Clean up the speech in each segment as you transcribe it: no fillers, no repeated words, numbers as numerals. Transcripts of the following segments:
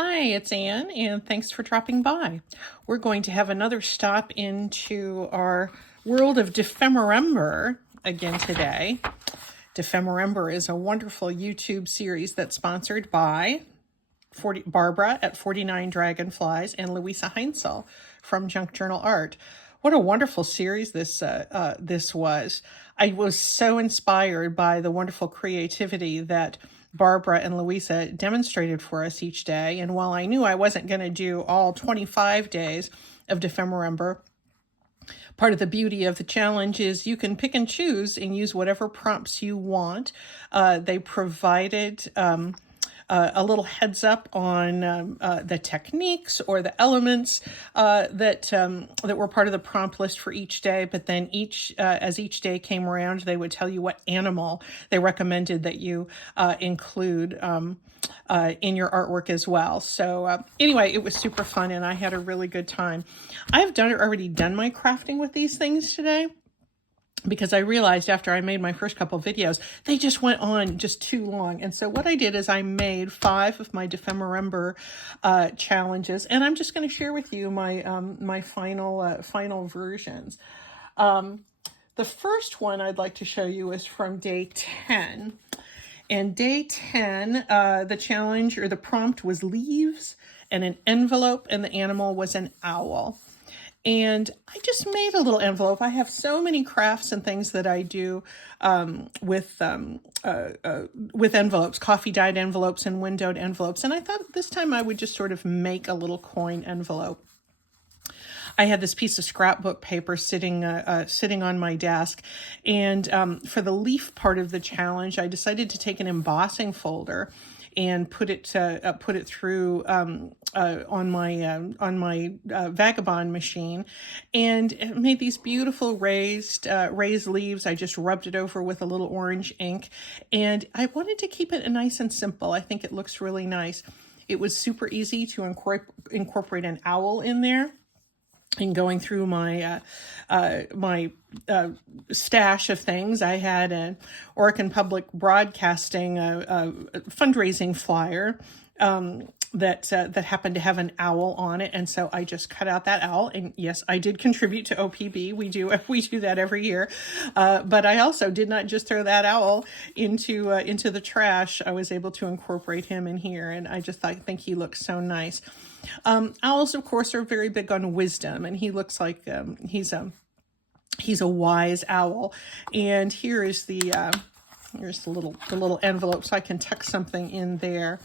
Hi, it's Anne, and thanks for dropping by. We're going to have another stop into our world of Defemorember again today. Defemorember is a wonderful YouTube series that's sponsored by Barbara at 49 Dragonflies and Louisa Heinzel from Junk Journal Art. What a wonderful series this was. I was so inspired by the wonderful creativity that Barbara and Louisa demonstrated for us each day. And while I knew I wasn't going to do all 25 days of Defemorember, part of the beauty of the challenge is you can pick and choose and use whatever prompts you want. They provided a little heads up on the techniques or the elements that were part of the prompt list for each day. But then as each day came around, they would tell you what animal they recommended that you include in your artwork as well. So anyway, it was super fun and I had a really good time. I've already done my crafting with these things today, because I realized after I made my first couple videos, they just went on just too long. And so what I did is I made 5 of my Defemorember challenges, and I'm just going to share with you my my final versions. The first one I'd like to show you is from day 10. And day 10, the challenge or the prompt was leaves and an envelope, and the animal was an owl. And I just made a little envelope. I have so many crafts and things that I do with envelopes, coffee dyed envelopes and windowed envelopes. And I thought this time I would just sort of make a little coin envelope. I had this piece of scrapbook paper sitting on my desk, and for the leaf part of the challenge, I decided to take an embossing folder and put it through on my Vagabond machine, and made these beautiful raised leaves. I just rubbed it over with a little orange ink, and I wanted to keep it nice and simple. I think it looks really nice. It was super easy to incorporate an owl in there. And going through my stash of things, I had an Oregon Public Broadcasting fundraising flyer that happened to have an owl on it, and so I just cut out that owl. And yes, I did contribute to OPB. We do that every year, but I also did not just throw that owl into the trash. I was able to incorporate him in here, and I just think he looks so nice. Owls, of course, are very big on wisdom, and he looks like he's a wise owl. And here's the little envelope, so I can tuck something in there.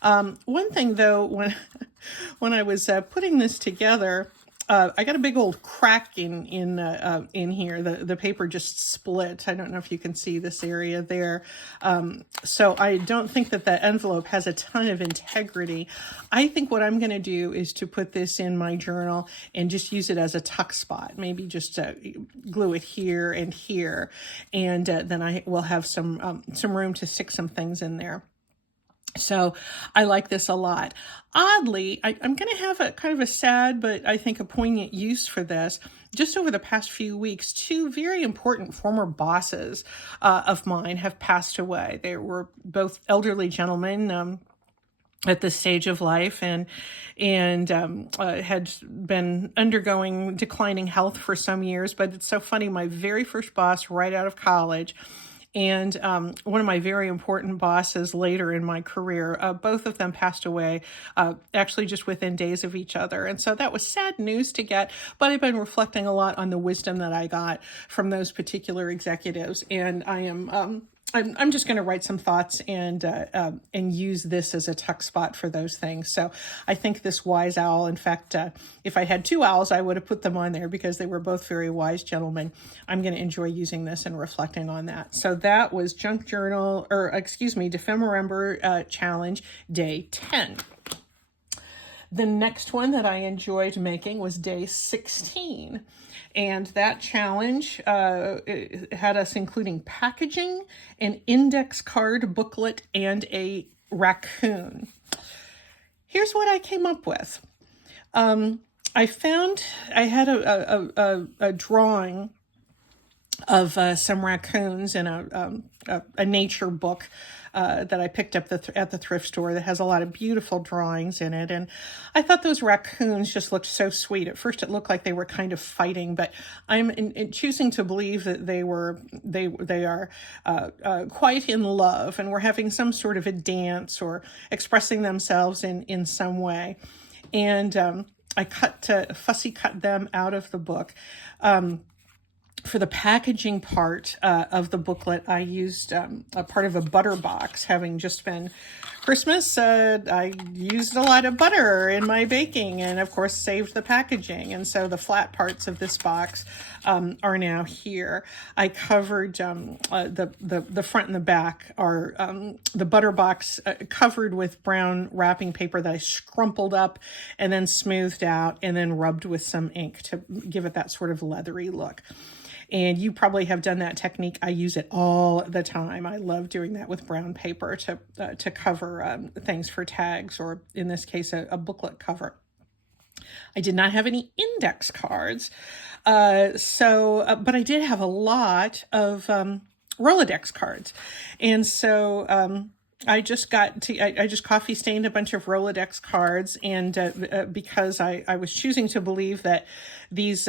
One thing though, when I was putting this together, I got a big old crack in here. The paper just split. I don't know if you can see this area there. So I don't think that the envelope has a ton of integrity. I think what I'm going to do is to put this in my journal and just use it as a tuck spot. Maybe just glue it here and here, and then I will have some room to stick some things in there. So I like this a lot. Oddly, I'm going to have a kind of a sad, but I think a poignant use for this. Just over the past few weeks, 2 very important former bosses of mine have passed away. They were both elderly gentlemen at this stage of life, and had been undergoing declining health for some years. But it's so funny, my very first boss right out of college, and one of my very important bosses later in my career, both of them passed away actually just within days of each other. And so that was sad news to get, but I've been reflecting a lot on the wisdom that I got from those particular executives. And I'm just going to write some thoughts and use this as a tuck spot for those things. So I think this wise owl, in fact, if I had 2 owls, I would have put them on there because they were both very wise gentlemen. I'm going to enjoy using this and reflecting on that. So that was Defemorember Challenge Day 10. The next one that I enjoyed making was day 16. And that challenge had us including packaging, an index card booklet, and a raccoon. Here's what I came up with. I had a drawing of some raccoons in a nature book that I picked up at the thrift store that has a lot of beautiful drawings in it. And I thought those raccoons just looked so sweet. At first it looked like they were kind of fighting, but I'm in choosing to believe that they are quite in love and were having some sort of a dance or expressing themselves in some way. And I fussy cut them out of the book. For the packaging part of the booklet, I used a part of a butter box. Having just been Christmas, I used a lot of butter in my baking and, of course, saved the packaging. And so the flat parts of this box are now here. I covered the front and the back are the butter box covered with brown wrapping paper that I scrumpled up and then smoothed out and then rubbed with some ink to give it that sort of leathery look. And you probably have done that technique. I use it all the time. I love doing that with brown paper to cover things for tags, or in this case, a booklet cover. I did not have any index cards, but I did have a lot of Rolodex cards, and so. I just coffee stained a bunch of Rolodex cards, and because I was choosing to believe that these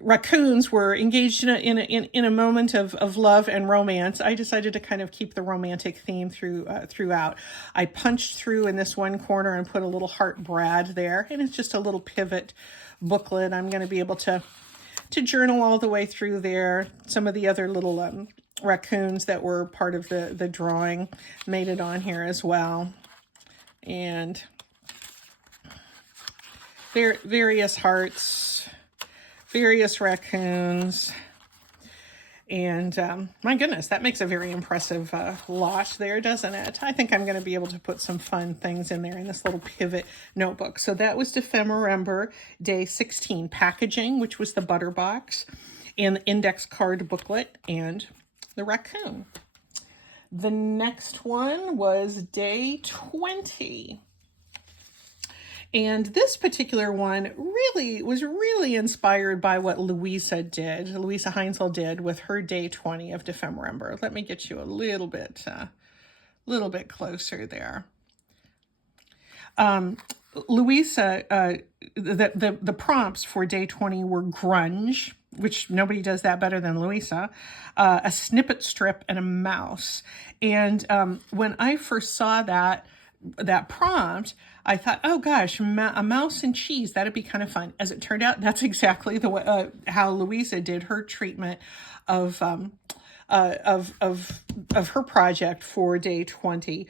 raccoons were engaged in a moment of love and romance, I decided to kind of keep the romantic theme throughout. I punched through in this one corner and put a little heart Brad there, and it's just a little pivot booklet. I'm going to be able to journal all the way through there. Some of the other little raccoons that were part of the drawing made it on here as well, and various hearts, various raccoons, and my goodness, that makes a very impressive lot there, doesn't it? I think I'm going to be able to put some fun things in there in this little pivot notebook. So that was Ephemera Day 16 packaging, which was the butter box, and the index card booklet, and the raccoon. The next one was Day 20. And this particular one was really inspired by what Louisa Heinzel did with her Day 20 of Ephemera. Let me get you a little bit closer there. Louisa, the prompts for Day 20 were grunge, which nobody does that better than Louisa, a snippet strip, and a mouse. And when I first saw that prompt, I thought, oh gosh, a mouse and cheese, that'd be kind of fun. As it turned out, that's exactly the way how Louisa did her treatment of her project for Day 20,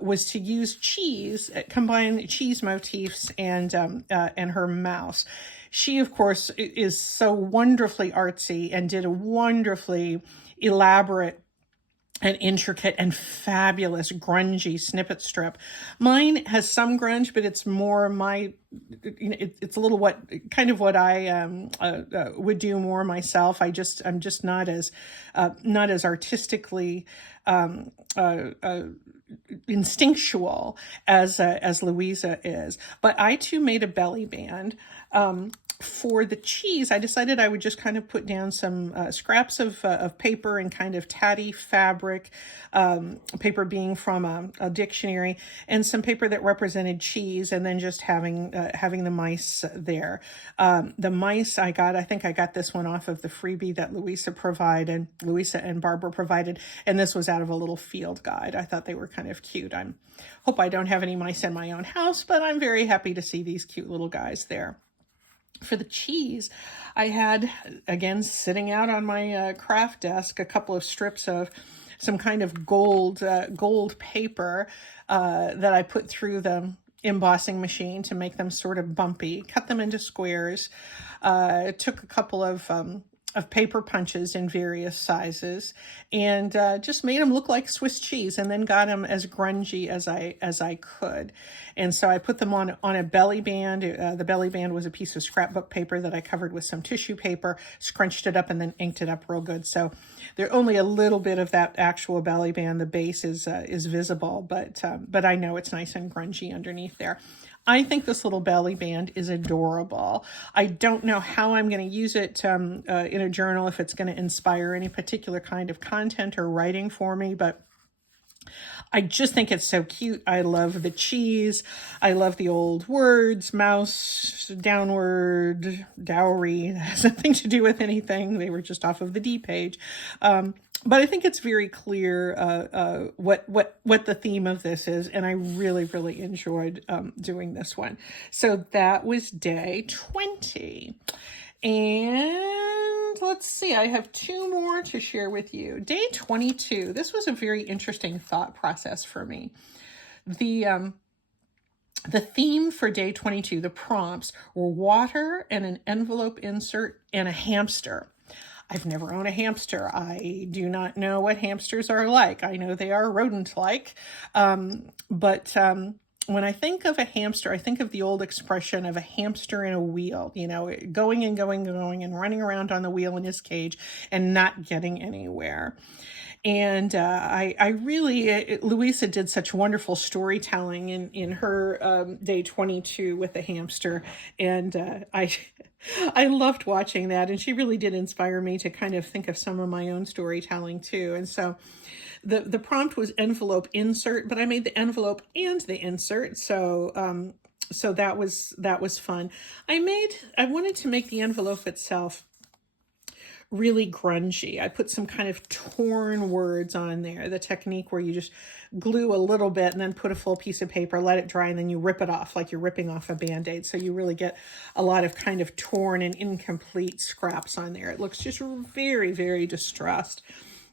was to use cheese, combine cheese motifs and her mouse. She, of course, is so wonderfully artsy and did a wonderfully elaborate and intricate and fabulous grungy snippet strip. Mine has some grunge, but it's more it's a little what I would do more myself. I'm just not as artistically instinctual as Louisa is. But I too made a belly band. For the cheese, I decided I would just kind of put down some scraps of paper and kind of tatty fabric, paper being from a dictionary, and some paper that represented cheese, and then just having the mice there. The mice I think I got this one off of the freebie that Louisa and Barbara provided, and this was out of a little field guide. I thought they were kind of cute. Hope I don't have any mice in my own house, but I'm very happy to see these cute little guys there. For the cheese, I had, again, sitting out on my craft desk, a couple of strips of some kind of gold paper that I put through the embossing machine to make them sort of bumpy, cut them into squares, took a couple of paper punches in various sizes, and just made them look like Swiss cheese, and then got them as grungy as I could. And so I put them on a belly band. The belly band was a piece of scrapbook paper that I covered with some tissue paper, scrunched it up, and then inked it up real good. So there's only a little bit of that actual belly band. The base is visible, but I know it's nice and grungy underneath there. I think this little belly band is adorable. I don't know how I'm going to use it in a journal, if it's going to inspire any particular kind of content or writing for me, but I just think it's so cute. I love the cheese. I love the old words, mouse, downward, dowry. That has nothing to do with anything. They were just off of the D page. But I think it's very clear what the theme of this is, and I really, really enjoyed doing this one. So that was day 20. And let's see, I have 2 more to share with you. Day 22, this was a very interesting thought process for me. The theme for day 22, the prompts, were water and an envelope insert and a hamster. I've never owned a hamster. I do not know what hamsters are like. I know they are rodent-like, but when I think of a hamster, I think of the old expression of a hamster in a wheel, going and going and going and running around on the wheel in his cage and not getting anywhere. And I really, Louisa did such wonderful storytelling in her day 22 with the hamster. And I loved watching that. And she really did inspire me to kind of think of some of my own storytelling too. And so the prompt was envelope insert, but I made the envelope and the insert. So that was fun. I wanted to make the envelope itself really grungy. I put some kind of torn words on there, the technique where you just glue a little bit and then put a full piece of paper, let it dry, and then you rip it off like you're ripping off a Band-Aid. So you really get a lot of kind of torn and incomplete scraps on there. It looks just very, very distressed.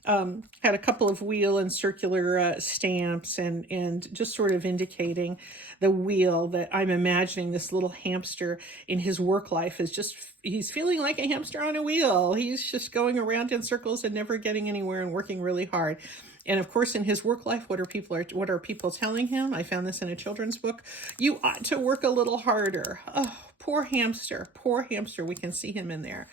Had a couple of wheel and circular stamps and just sort of indicating the wheel that I'm imagining this little hamster in his work life is just, he's feeling like a hamster on a wheel. He's just going around in circles and never getting anywhere and working really hard. And of course, in his work life, what are people telling him? I found this in a children's book. You ought to work a little harder. Oh, poor hamster, poor hamster. We can see him in there.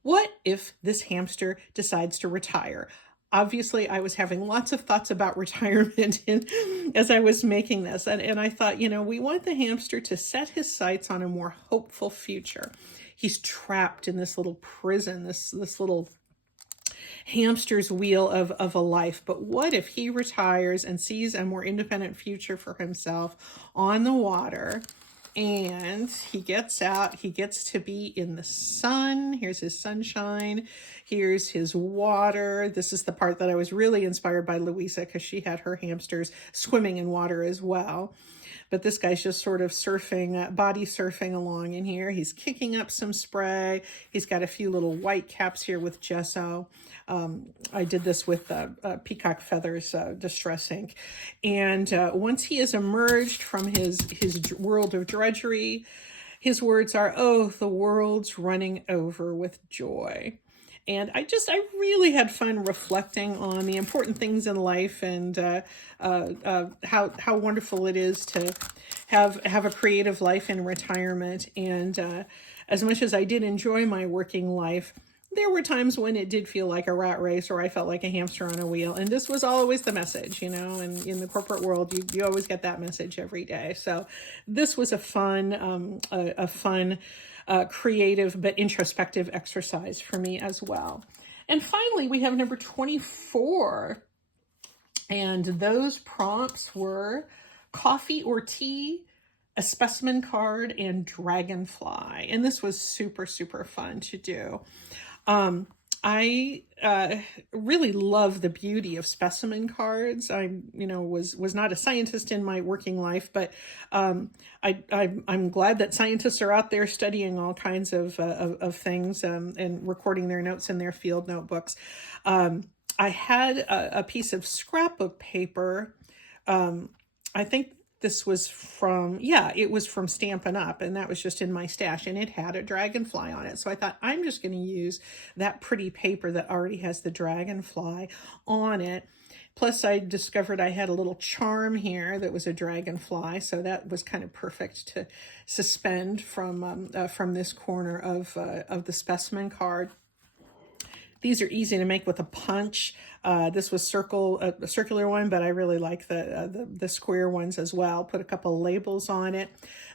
What if this hamster decides to retire? Obviously, I was having lots of thoughts about retirement as I was making this. And I thought, we want the hamster to set his sights on a more hopeful future. He's trapped in this little prison, this little hamster's wheel of a life. But what if he retires and sees a more independent future for himself on the water? And he gets out, he gets to be in the sun. Here's his sunshine. Here's his water. This is the part that I was really inspired by Louisa because she had her hamsters swimming in water as well. But this guy's just sort of surfing, body surfing along in here. He's kicking up some spray. He's got a few little white caps here with gesso. I did this with peacock feathers, distress ink. And once he has emerged from his world of drudgery, his words are, "Oh, the world's running over with joy." And I really had fun reflecting on the important things in life and how wonderful it is to have a creative life in retirement. And as much as I did enjoy my working life, there were times when it did feel like a rat race or I felt like a hamster on a wheel. And this was always the message, and in the corporate world, you always get that message every day. So this was a fun, creative but introspective exercise for me as well. And finally, we have number 24. And those prompts were coffee or tea, a specimen card, and dragonfly. And this was super, super fun to do. I really love the beauty of specimen cards. I, was not a scientist in my working life, but I'm glad that scientists are out there studying all kinds of things and recording their notes in their field notebooks. I had a piece of scrapbook paper. I think this was it was from Stampin' Up, and that was just in my stash, and it had a dragonfly on it. So I thought, I'm just going to use that pretty paper that already has the dragonfly on it. Plus, I discovered I had a little charm here that was a dragonfly, so that was kind of perfect to suspend from this corner of the specimen card. These are easy to make with a punch. This was a circular one, but I really like the square ones as well. Put a couple of labels on it.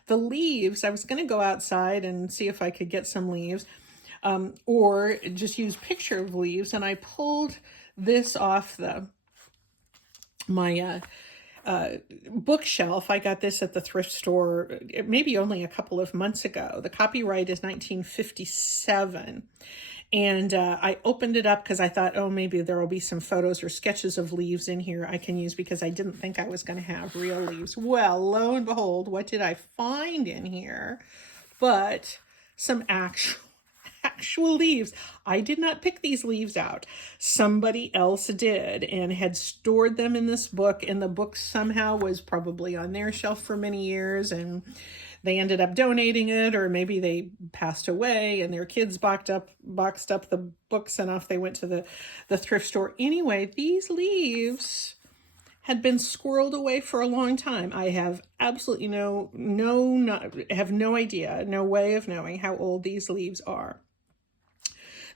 The leaves, I was going to go outside and see if I could get some leaves, or just use picture of leaves. And I pulled this off my bookshelf. I got this at the thrift store maybe only a couple of months ago. The copyright is 1957. And I opened it up because I thought, oh, maybe there will be some photos or sketches of leaves in here I can use, because I didn't think I was going to have real leaves. Well, lo and behold, what did I find in here but some actual leaves. I did not pick these leaves out. Somebody else did, and had stored them in this book, and the book somehow was probably on their shelf for many years, and they ended up donating it, or maybe they passed away and their kids boxed up the books and off they went to the thrift store. Anyway, these leaves had been squirreled away for a long time. I have absolutely have no idea, no way of knowing how old these leaves are.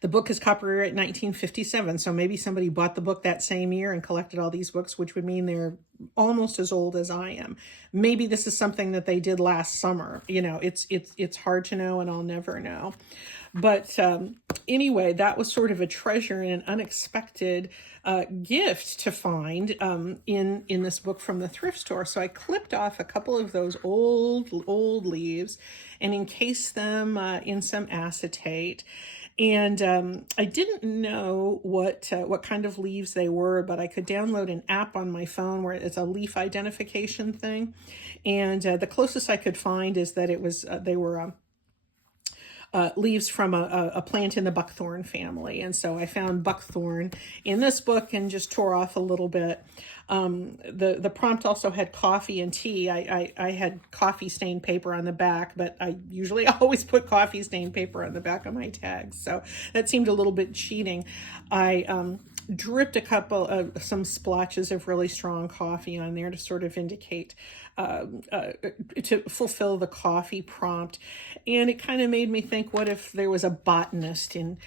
The book is copyright 1957, so maybe somebody bought the book that same year and collected all these books, which would mean they're almost as old as I am. Maybe this is something that they did last summer. It's hard to know, and I'll never know. But anyway, that was sort of a treasure and an unexpected gift to find in this book from the thrift store. So I clipped off a couple of those old leaves and encased them in some acetate. And I didn't know what kind of leaves they were, but I could download an app on my phone where it's a leaf identification thing. And the closest I could find is that they were leaves from a plant in the buckthorn family. And so I found buckthorn in this book and just tore off a little bit. The prompt also had coffee and tea. I had coffee stained paper on the back, but I usually always put coffee stained paper on the back of my tags. So that seemed a little bit cheating. I dripped some splotches of really strong coffee on there to sort of indicate, to fulfill the coffee prompt. And it kind of made me think, what if there was a botanist in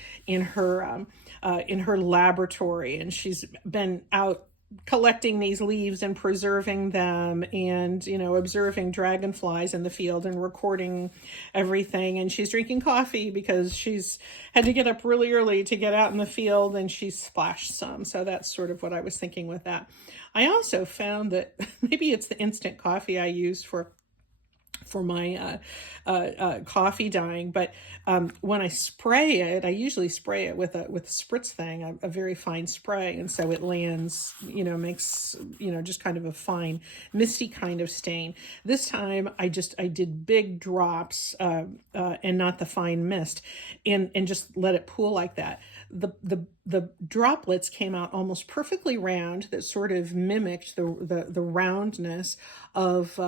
her laboratory, and she's been out collecting these leaves and preserving them, and observing dragonflies in the field and recording everything, and she's drinking coffee because she's had to get up really early to get out in the field, and she splashed some. So that's sort of what I was thinking with that. I also found that maybe it's the instant coffee I use for my coffee dyeing, but when I spray it, I usually spray it with a spritz thing, a very fine spray, and so it lands, makes just kind of a fine misty kind of stain. This time I did big drops and not the fine mist, and just let it pool like that. The droplets came out almost perfectly round, that sort of mimicked the roundness of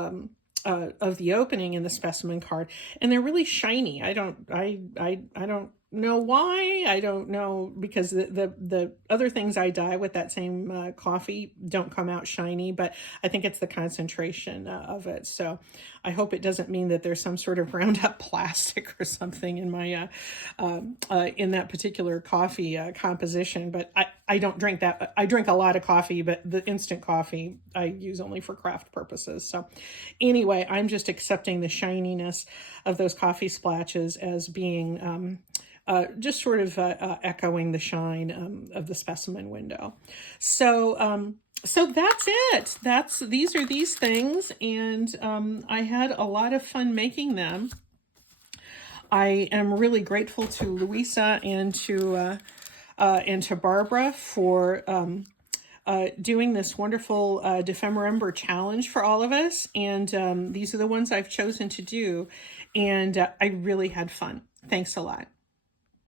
the opening in the specimen card, and they're really shiny. I don't know why. I don't know, because the other things I dye with that same coffee don't come out shiny, but I think it's the concentration of it. So I hope it doesn't mean that there's some sort of Roundup plastic or something in my in that particular coffee composition. But I don't drink that. I drink a lot of coffee, but the instant coffee I use only for craft purposes. So anyway, I'm just accepting the shininess of those coffee splashes as being just sort of echoing the shine of the specimen window. So so that's it. These are these things, and I had a lot of fun making them. I am really grateful to Louisa and to Barbara for doing this wonderful Defember challenge for all of us. And these are the ones I've chosen to do, and I really had fun. Thanks a lot.